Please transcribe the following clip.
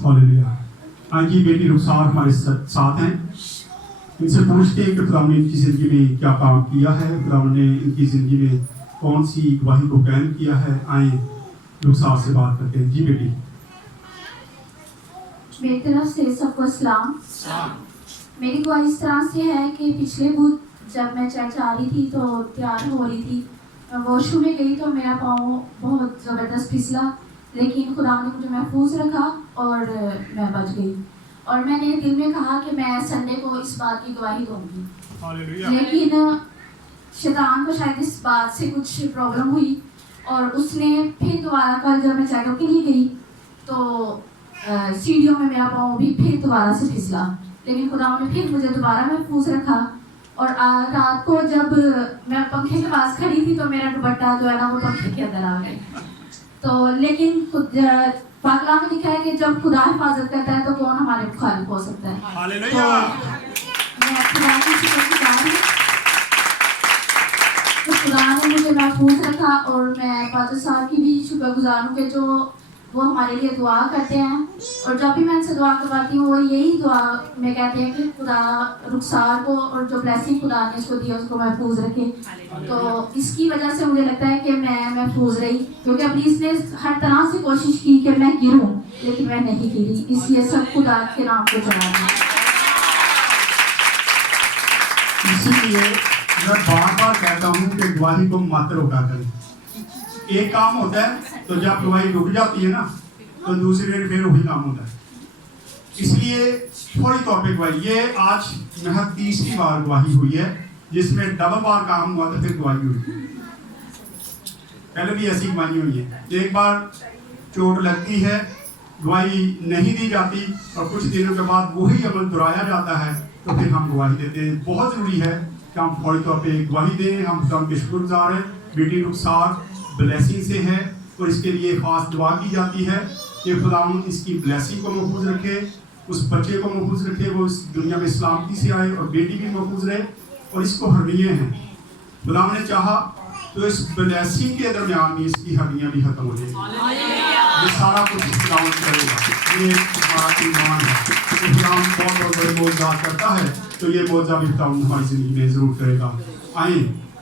Hallelujah. आज की बेटी रुखसार हमारे साथ हैं। इनसे पूछते हैं कि खुदा ने इनकी ज़िंदगी में क्या काम किया है, खुदा ने इनकी ज़िंदगी में कौन सी गवाही को कायम किया है। आए रुखसार से बात करते हैं। जी बेटी। मेरी तरफ से सबको सलाम। मेरी गवाही इस तरह से है कि पिछले बुध जब मैं चर्च आ रही थी तो तैयार हो रही थी, मैं वॉशरूम में गई तो मेरा पाँव बहुत ज़बरदस्त फिसला, लेकिन खुदा ने मुझे महफूज रखा और मैं बच गई। और मैंने दिल में कहा कि मैं संडे को इस बात की गवाही दूंगी। लेकिन शैतान को शायद इस बात से कुछ प्रॉब्लम हुई और उसने फिर दोबारा कल जब मैं चेकअप के लिए गई तो सीढ़ियों में मेरा पाँव भी फिर दोबारा से फिसला, लेकिन खुदा ने फिर मुझे दोबारा महफूज रखा। और रात को जब मैं पंखे के पास खड़ी थी तो मेरा दुपट्टा जो है ना वो पंखे के अंदर आ गया। तो लेकिन पाकला में लिखा है कि जब खुदा हिफाजत करता है तो कौन हमारे मुखालिफ हो सकता है। हालेलुया। मैं खुदा की शुक्रगुजार हूं कि खुदा ने मुझे महफूज रखा, और मैं पादर साहब की भी शुक्रगुजार हूँ कि जो वो हमारे लिए दुआ करते हैं। और जब भी मैं उनसे दुआ करवाती हूँ वो यही दुआ में कहते हैं कि खुदा रुखसार को और जो ब्लेसिंग खुदा ने इसको दिया उसको महफूज रखे। तो इसकी वजह से मुझे लगता है कि मैं महफूज रही, क्योंकि अब्लीस ने हर तरह से कोशिश की कि मैं गिरूं, लेकिन मैं नहीं गिरी। इसलिए सब खुदा के नाम को चढ़ा दूं। इसीलिए मैं बार बार कहता हूँ कि गवाही को मत रोका करें। एक काम होता है तो जब गवाही रुक जाती है ना तो दूसरी दिन फिर वही काम होता है। इसलिए थोड़ी तौर पे गवाही, ये आज महज तीसरी बार गवाही हुई है जिसमें डबल बार काम हुआ तो फिर गवाही हुई। पहले भी ऐसी गवाही हुई है, एक बार चोट लगती है, गवाही नहीं दी जाती और कुछ दिनों के बाद वही अमल दोहराया जाता है तो फिर हम गवाही देते हैं। बहुत जरूरी है कि हम फौरी तौर पे गवाही दें। हम खुदा के शुक्रगुजार हैं। बेटी रुखसार ब्लेसिंग से है और इसके लिए खास दुआ की जाती है कि खुदा इसकी ब्लेसिंग को महफूज रखे, उस बच्चे को महफूज रखे, वो इस दुनिया में सलामती से आए और बेटी भी महफूज रहे। और इसको हड्डियाँ हैं, खुदा ने चाहा तो इस ब्लेसिंग के दरमियान में इसकी हड्डियाँ भी खत्म हो जाएगी। ये सारा कुछ खुदा करेगा। ये हमारा ईमान है कि खुदा बहुत बड़े मौजूद करता है, तो ये मौजूद भी खुदा हमारी जिंदगी में जरूर करेगा। आए